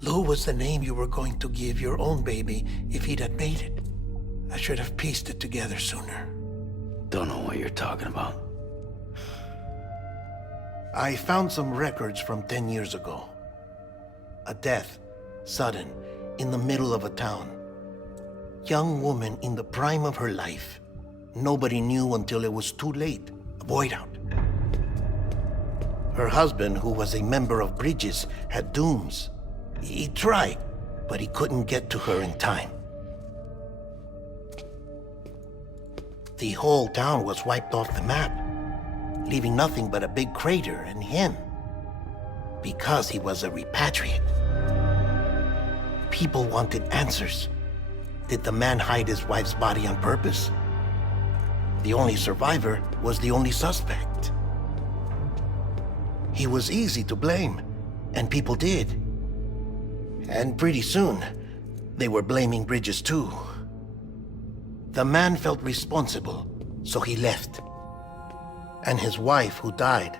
Lou was the name you were going to give your own baby if he'd had made it. I should have pieced it together sooner. Don't know what you're talking about. I found some records from 10 years ago. A death, sudden, in the middle of a town. Young woman in the prime of her life. Nobody knew until it was too late. A void out. Her husband, who was a member of Bridges, had dooms. He tried, but he couldn't get to her in time. The whole town was wiped off the map, leaving nothing but a big crater and him. Because he was a repatriate. People wanted answers. Did the man hide his wife's body on purpose? The only survivor was the only suspect. He was easy to blame, and people did. And pretty soon, they were blaming Bridges too. The man felt responsible, so he left. And his wife, who died,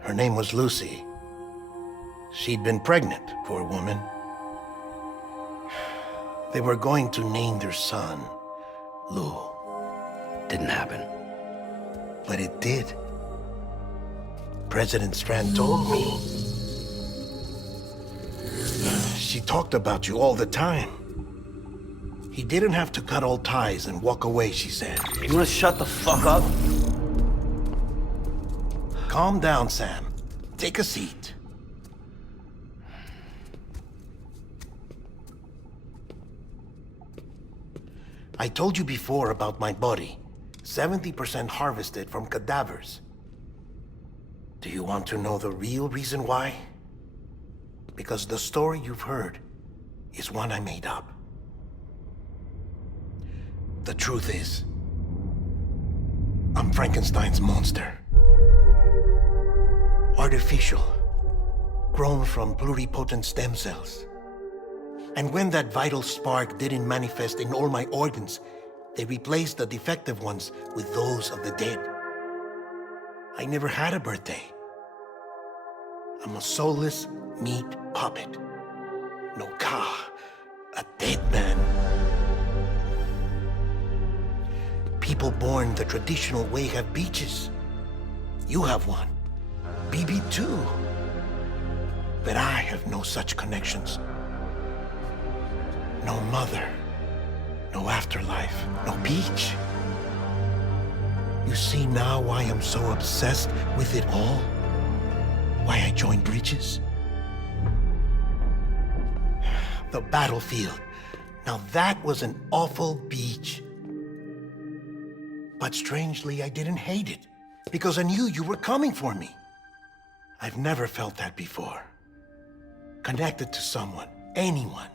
her name was Lucy. She'd been pregnant, poor woman. They were going to name their son Lou. Didn't happen. But it did. President Strand told me. She talked about you all the time. He didn't have to cut all ties and walk away, she said. You wanna shut the fuck up? Calm down, Sam. Take a seat. I told you before about my body. 70% harvested from cadavers. Do you want to know the real reason why? Because the story you've heard is one I made up. The truth is, I'm Frankenstein's monster. Artificial, grown from pluripotent stem cells. And when that vital spark didn't manifest in all my organs, they replaced the defective ones with those of the dead. I never had a birthday. I'm a soulless meat puppet. No car, a dead man. People born the traditional way have beaches. You have one. BB too. But I have no such connections. No mother, no afterlife, no beach. You see now why I'm so obsessed with it all? Why I joined Bridges? The battlefield. Now that was an awful beach. But strangely, I didn't hate it, because I knew you were coming for me. I've never felt that before. Connected to someone, anyone.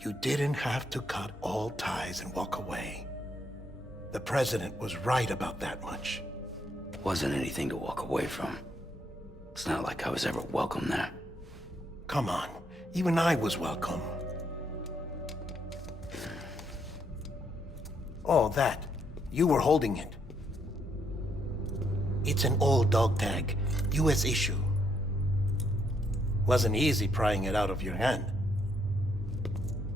You didn't have to cut all ties and walk away. The president was right about that much. Wasn't anything to walk away from. It's not like I was ever welcome there. Come on, even I was welcome. Oh, that. You were holding it. It's an old dog tag, US issue. Wasn't easy prying it out of your hand.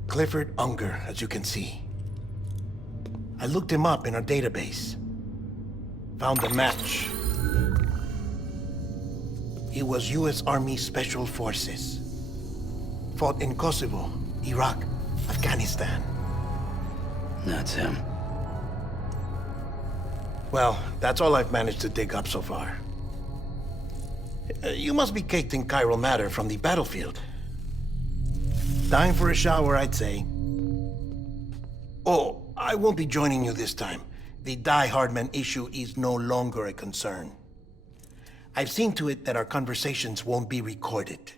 Clifford Unger, as you can see. I looked him up in our database. Found a match. He was US Army Special Forces. Fought in Kosovo, Iraq, Afghanistan. That's him. Well, that's all I've managed to dig up so far. You must be caked in chiral matter from the battlefield. Time for a shower, I'd say. Oh, I won't be joining you this time. The Die Hardman issue is no longer a concern. I've seen to it that our conversations won't be recorded.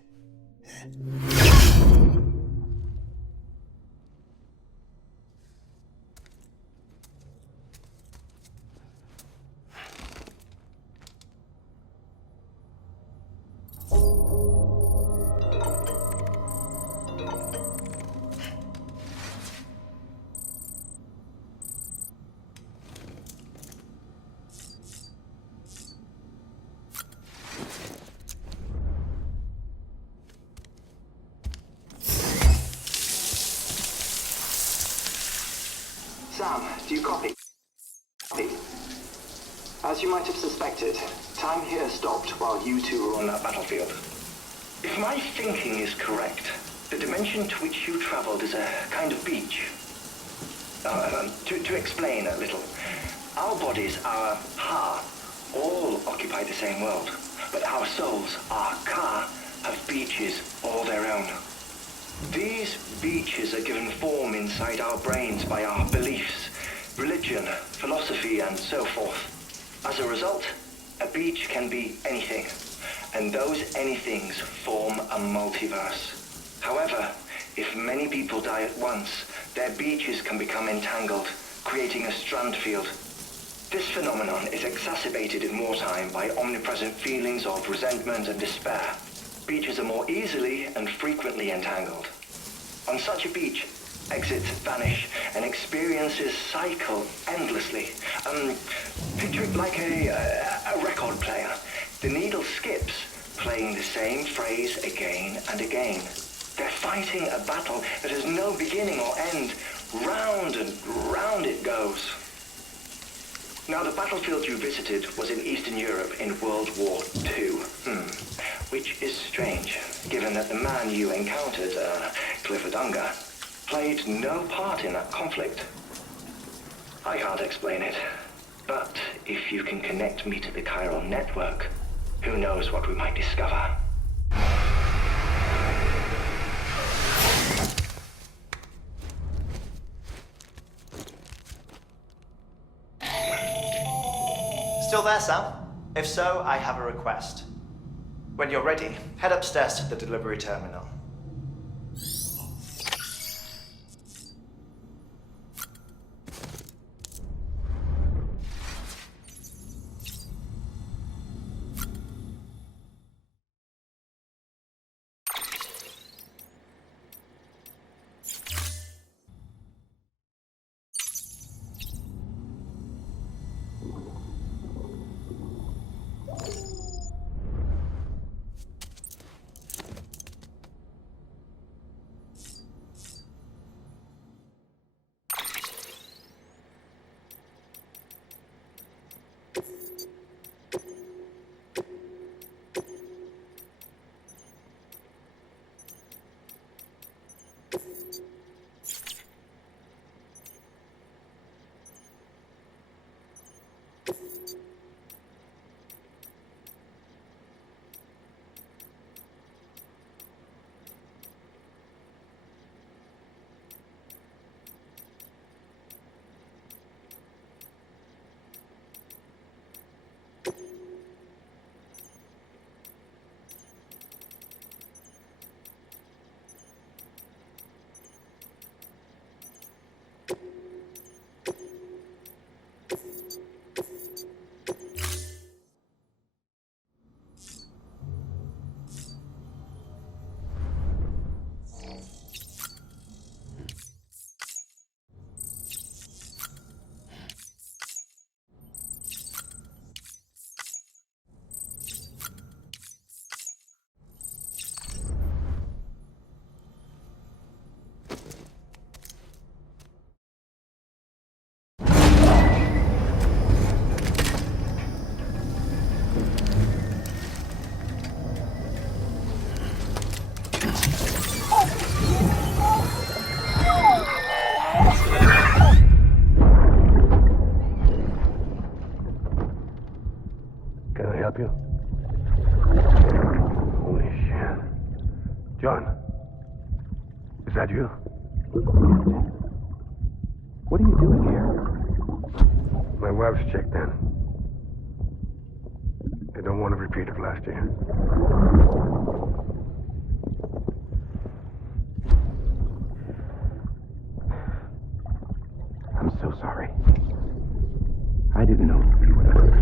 Sam, do you copy? As you might have suspected, time here stopped while you two were on that battlefield. If my thinking is correct, the dimension to which you traveled is a kind of beach. To explain a little, our bodies, our ha, all occupy the same world, but our souls, our ka, have beaches all their own. These beaches are given form inside our brains by our beliefs, religion, philosophy, and so forth. As a result, a beach can be anything, and those anythings form a multiverse. However, if many people die at once, their beaches can become entangled, creating a strand field. This phenomenon is exacerbated in wartime by omnipresent feelings of resentment and despair. Beaches are more easily and frequently entangled. On such a beach, exits vanish and experiences cycle endlessly. Picture it like a record player. The needle skips, playing the same phrase again and again. They're fighting a battle that has no beginning or end. Round and round it goes. Now, the battlefield you visited was in Eastern Europe in World War II. Which is strange, given that the man you encountered, Clifford Unger, played no part in that conflict. I can't explain it, but if you can connect me to the chiral network, who knows what we might discover. Still there, Sam? If so, I have a request. When you're ready, head upstairs to the delivery terminal. Help you? Holy shit. John, is that you? What are you doing here? My wife's checked in. They don't want a repeat of last year. I'm so sorry. I didn't know you were that.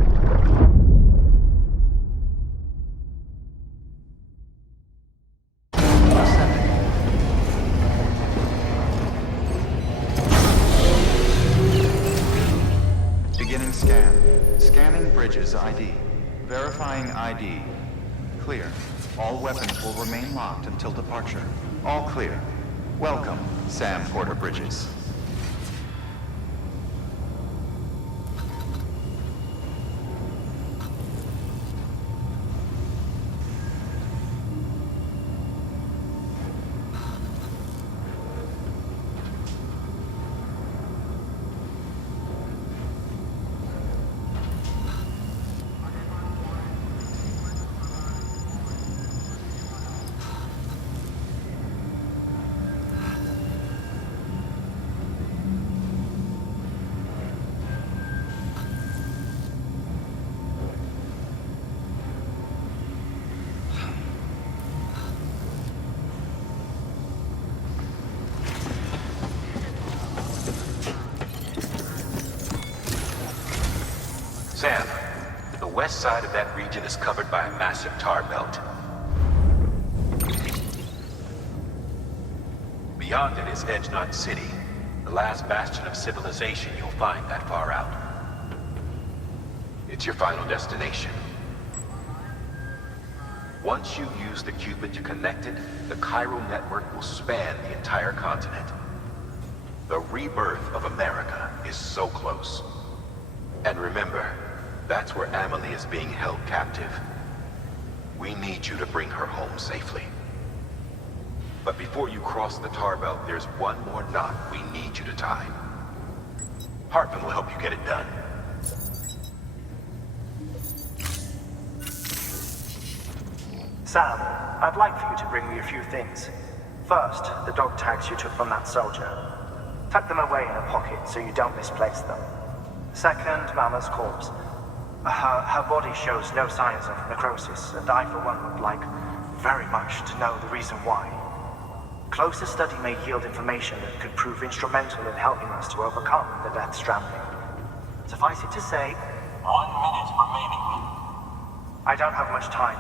Beginning scan. Scanning bridges ID. Verifying ID. Clear. All weapons will remain locked until departure. All clear. Welcome, Sam Porter Bridges. west side of that region is covered by a massive tar belt. Beyond it is Edgenut City, the last bastion of civilization you'll find that far out. It's your final destination. Once you use the qubit to connect it, the chiral network will span the entire continent. The rebirth of America is so close. And remember, that's where Amelie is being held captive. We need you to bring her home safely. But before you cross the tar belt, there's one more knot we need you to tie. Hartman will help you get it done. Sam, I'd like for you to bring me a few things. First, the dog tags you took from that soldier. Tuck them away in a pocket so you don't misplace them. Second, Mama's corpse. Her body shows no signs of necrosis, and I, for one, would like very much to know the reason why. Closer study may yield information that could prove instrumental in helping us to overcome the Death Stranding. Suffice it to say, 1 minute remaining. I don't have much time.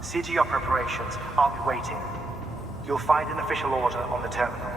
See to your preparations. I'll be waiting. You'll find an official order on the terminal.